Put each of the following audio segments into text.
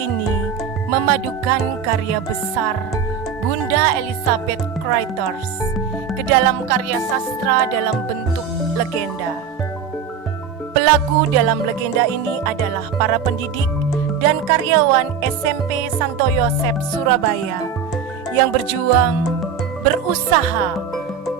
ini memadukan karya besar Bunda Elizabeth Criters ke dalam karya sastra dalam bentuk legenda. Pelaku dalam legenda ini adalah para pendidik dan karyawan SMP Santo Yosep Surabaya yang berjuang, berusaha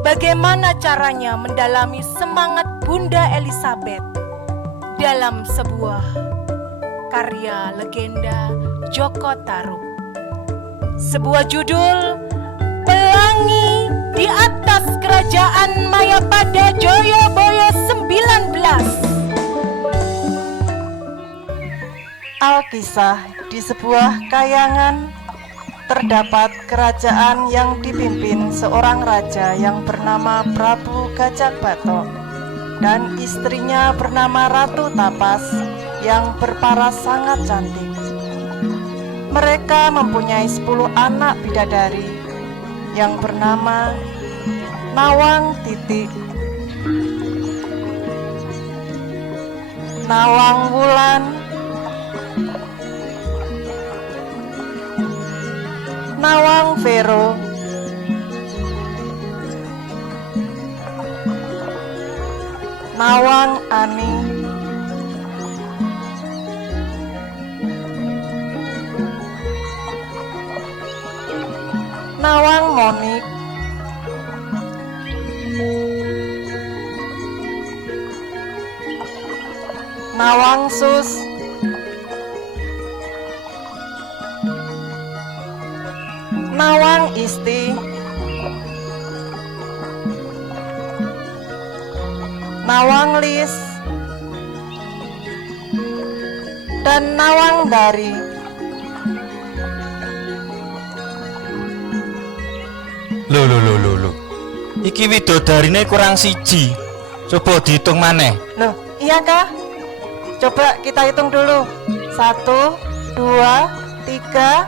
bagaimana caranya mendalami semangat Bunda Elizabeth dalam sebuah karya legenda Joko Tarub. Sebuah judul Pelangi di Atas Kerajaan Mayapada Joyoboyo 19. Alkisah di sebuah kayangan terdapat kerajaan yang dipimpin seorang raja yang bernama Prabu Gajah Batok dan istrinya bernama Ratu Tapas yang berparas sangat cantik. Mereka mempunyai 10 anak bidadari yang bernama Nawang Titik, Nawang Wulan, Nawang Vero, Nawang Ani, Nawang Monik, Nawang Sus, Nawang Isti, Nawang Lis, dan Nawang Dari. Loh. Iki widodarine kurang siji. Coba dihitung maneh. Loh, iya kah? Coba kita hitung dulu. 1, 2, 3,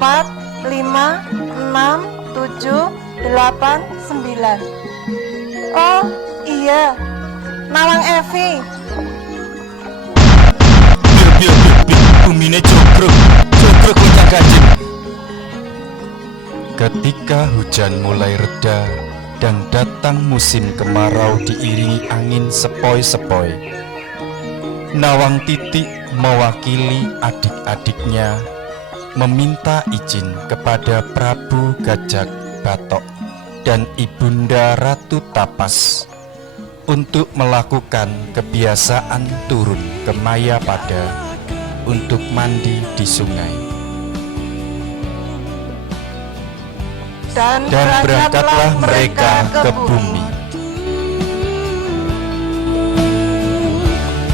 4, 5, 6, 7, 8, 9. Oh iya, Nawang Evi. Biar bumine jogrok goncang ganjing. Ketika hujan mulai reda dan datang musim kemarau diiringi angin sepoi-sepoi, Nawang Titik mewakili adik-adiknya meminta izin kepada Prabu Gajah Batok dan Ibunda Ratu Tapas untuk melakukan kebiasaan turun ke Mayapada untuk mandi di sungai. Dan berangkatlah mereka ke bumi.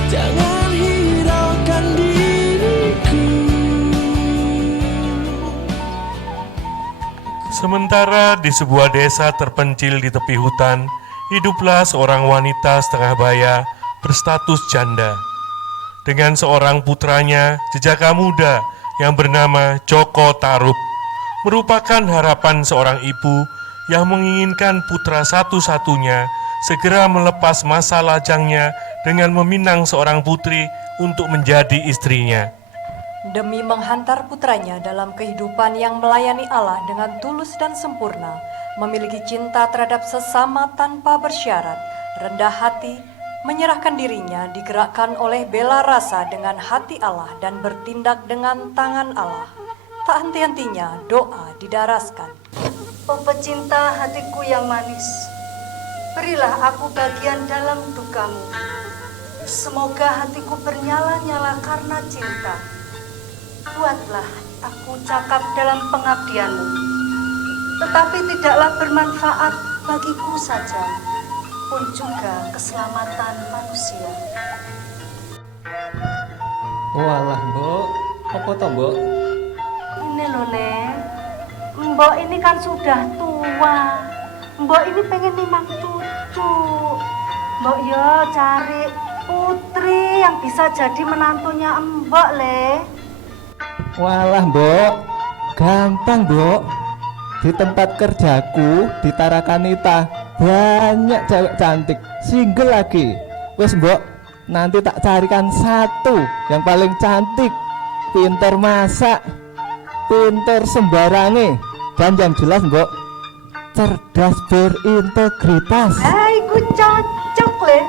Jangan hiraukan diriku. Sementara di sebuah desa terpencil di tepi hutan, hiduplah seorang wanita setengah baya berstatus janda dengan seorang putranya jejaka muda yang bernama Joko Tarub. Merupakan harapan seorang ibu yang menginginkan putra satu-satunya segera melepas masa lajangnya dengan meminang seorang putri untuk menjadi istrinya. Demi menghantar putranya dalam kehidupan yang melayani Allah dengan tulus dan sempurna, memiliki cinta terhadap sesama tanpa bersyarat, rendah hati, menyerahkan dirinya digerakkan oleh bela rasa dengan hati Allah dan bertindak dengan tangan Allah. Tak henti-hentinya doa didaraskan. Oh pecinta hatiku yang manis, berilah aku bagian dalam dukamu. Semoga hatiku bernyala-nyala karena cinta. Buatlah aku cakap dalam pengabdianmu, tetapi tidaklah bermanfaat bagiku saja, pun juga keselamatan manusia. Walah mbok, apa toh mbok? Ini loh Nen, Mbok ini kan sudah tua. Mbok ini pengen nimang cucu. Mbok ya cari putri yang bisa jadi menantunya Mbok le. Walah mbok, gampang mbok. Di tempat kerjaku di Tarakanita banyak cewek cantik, single lagi. Wes mbok, nanti tak carikan satu yang paling cantik. pinter masak, pinter sembarange, dan yang jelas mbok cerdas berintegritas. Iku cocok le.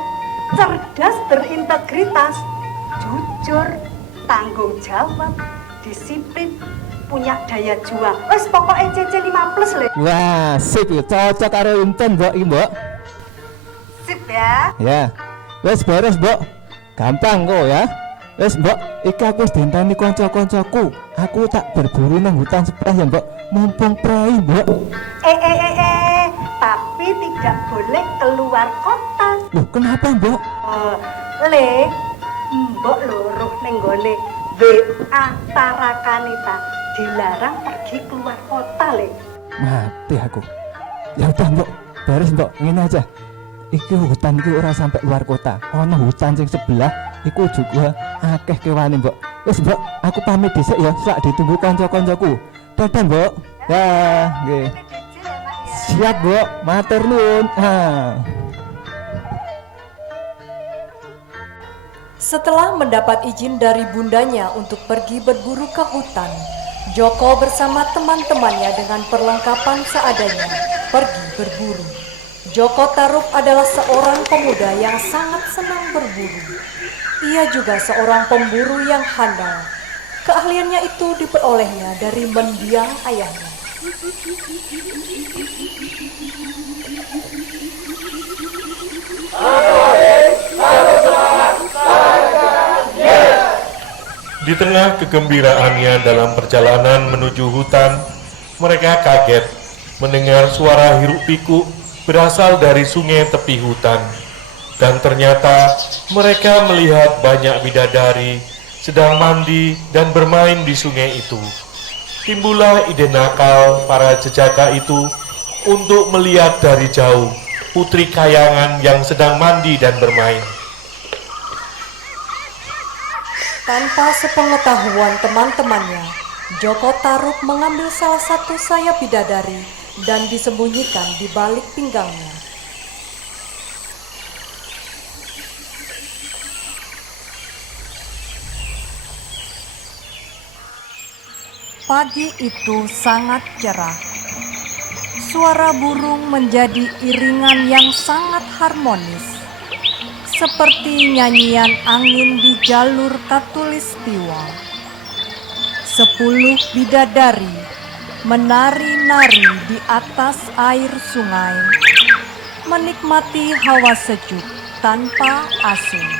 Cerdas berintegritas, jujur, tanggung jawab, disiplin, punya daya juang. Wes pokoknya CC 5+ le. Wah, sip ya, cocok karo Inten mbok iki mbok. Sip ya. Ya, wes beres mbok. Gampang kok ya. Wes mbok, iki aku wis dienteni kanca-kancaku. Aku tak berburu nang hutan sebelah ya mbok. Mumpung prei mbok. Tapi tidak boleh keluar kota. Loh, kenapa mbok? Le, mbok loro ning gone WA Tarakanita dilarang pergi keluar kota le. Mati aku. Ya udah mbok, beres mbok, ngene aja. Iki hutan iki ora sampai luar kota. Ono hutan sing sebelah iku juga akeh kewane mbok. Wis mbok, aku pamit dhisik ya, sak ditunggu kanca-kancaku. Dadah mbok. Ya, nggih. Siap mbok, matur nuwun. Setelah mendapat izin dari bundanya untuk pergi berburu ke hutan, Joko bersama teman-temannya dengan perlengkapan seadanya pergi berburu. Joko Tarub adalah seorang pemuda yang sangat senang berburu. Ia juga seorang pemburu yang handal. Keahliannya itu diperolehnya dari mendiang ayahnya. Di tengah kegembiraannya dalam perjalanan menuju hutan, mereka kaget mendengar suara hiruk-pikuk berasal dari sungai tepi hutan. Dan ternyata mereka melihat banyak bidadari sedang mandi dan bermain di sungai itu. Timbullah ide nakal para jejaka itu untuk melihat dari jauh putri kayangan yang sedang mandi dan bermain. Tanpa sepengetahuan teman-temannya, Joko Tarub mengambil salah satu sayap bidadari dan disembunyikan di balik pinggangnya. Pagi itu sangat cerah. Suara burung menjadi iringan yang sangat harmonis, seperti nyanyian angin di jalur Katulistiwa. 10 bidadari menari-nari di atas air sungai, menikmati hawa sejuk tanpa asing.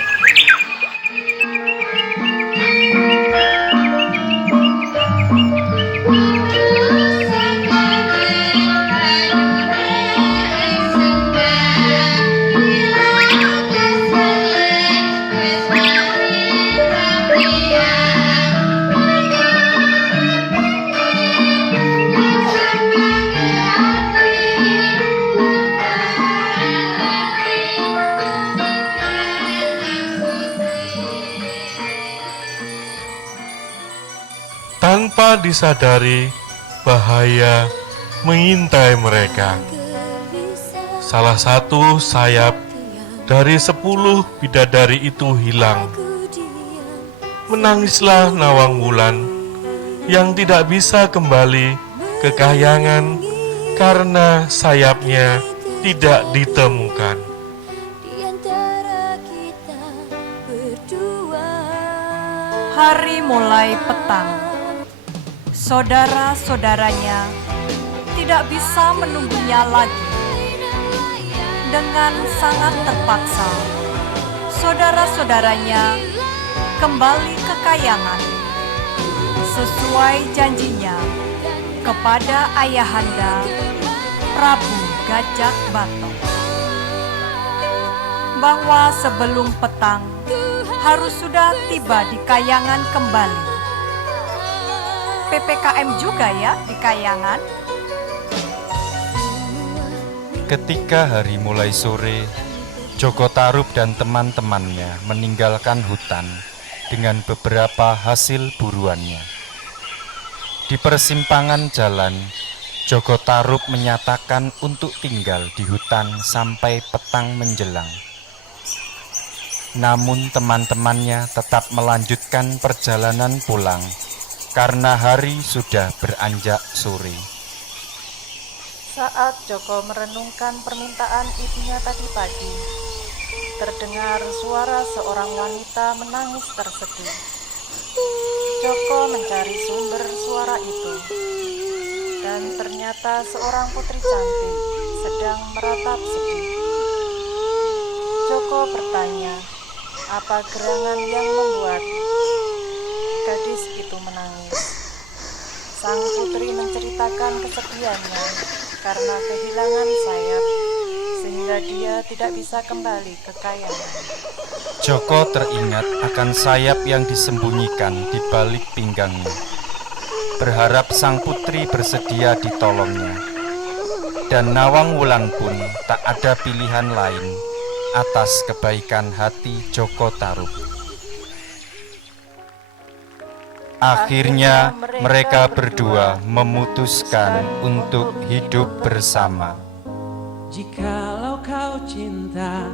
Tanpa disadari, bahaya mengintai mereka. Salah satu sayap dari 10 bidadari itu hilang. Menangislah Nawang Wulan yang tidak bisa kembali ke kahyangan karena sayapnya tidak ditemukan. Hari mulai petang. Saudara-saudaranya tidak bisa menunggunya lagi. Dengan sangat terpaksa, saudara-saudaranya kembali ke kahyangan sesuai janjinya kepada ayahanda Prabu Gajah Batok bahwa sebelum petang harus sudah tiba di kahyangan kembali. PPKM juga ya di kahyangan. Ketika hari mulai sore, Joko Tarub dan teman-temannya meninggalkan hutan dengan beberapa hasil buruannya. Di persimpangan jalan, Joko Tarub menyatakan untuk tinggal di hutan sampai petang menjelang. Namun teman-temannya tetap melanjutkan perjalanan pulang karena hari sudah beranjak sore. Saat Joko merenungkan permintaan ibunya tadi pagi, terdengar suara seorang wanita menangis terseduh. Joko mencari sumber suara itu, dan ternyata seorang putri cantik sedang meratap sedih. Joko bertanya, apa gerangan yang membuat gadis itu menangis? Sang putri menceritakan kesedihannya karena kehilangan sayap, sehingga dia tidak bisa kembali ke kayangan. Joko teringat akan sayap yang disembunyikan di balik pinggangnya, berharap sang putri bersedia ditolongnya. Dan Nawang Wulan pun tak ada pilihan lain atas kebaikan hati Joko Tarub. Akhirnya mereka berdua memutuskan untuk hidup bersama. Jikalau kau cinta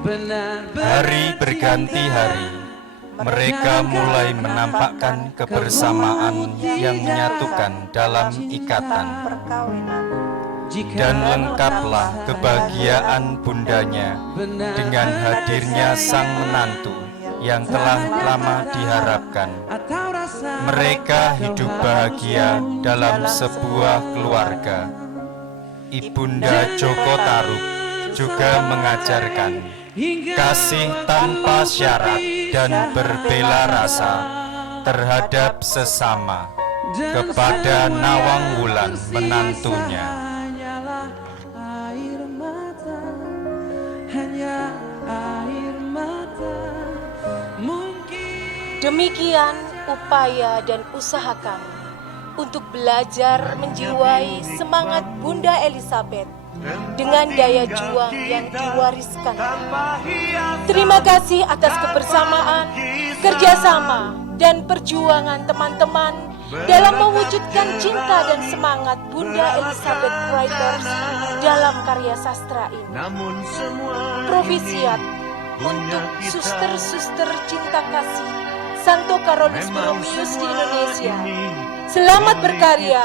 benar-benar Hari berganti hari, mereka mulai menampakkan kebersamaan yang menyatukan dalam ikatan. Perkawinan. Dan lengkaplah kebahagiaan bundanya dengan hadirnya sang menantu yang telah lama diharapkan. atau rasa Mereka hidup bahagia dalam sebuah keluarga. Ibunda Joko Tarub juga mengajarkan kasih tanpa syarat dan berbela rasa terhadap sesama kepada Nawang Wulan menantunya. hanyalah air mata, hanya air mata. Mungkin Demikian upaya dan usaha kami untuk belajar menjiwai semangat Bunda Elizabeth dengan daya juang yang diwariskan. Terima kasih atas kebersamaan, kerjasama, dan perjuangan teman-teman dalam mewujudkan cinta dan semangat Bunda Elizabeth Criters dalam karya sastra ini. Provisiat untuk suster-suster cinta kasih Santo Carolus Borromeus di Indonesia. Selamat berkarya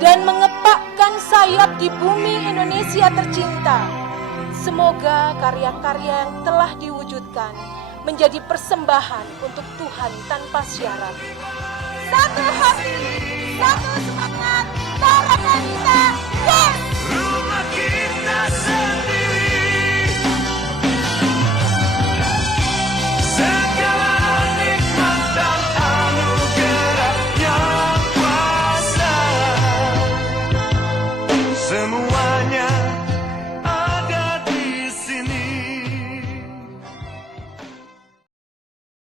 dan mengepakkan sayap di bumi Indonesia tercinta. Semoga karya-karya yang telah diwujudkan menjadi persembahan untuk Tuhan tanpa syarat. Satu hati, satu semangat, Tara Kanita.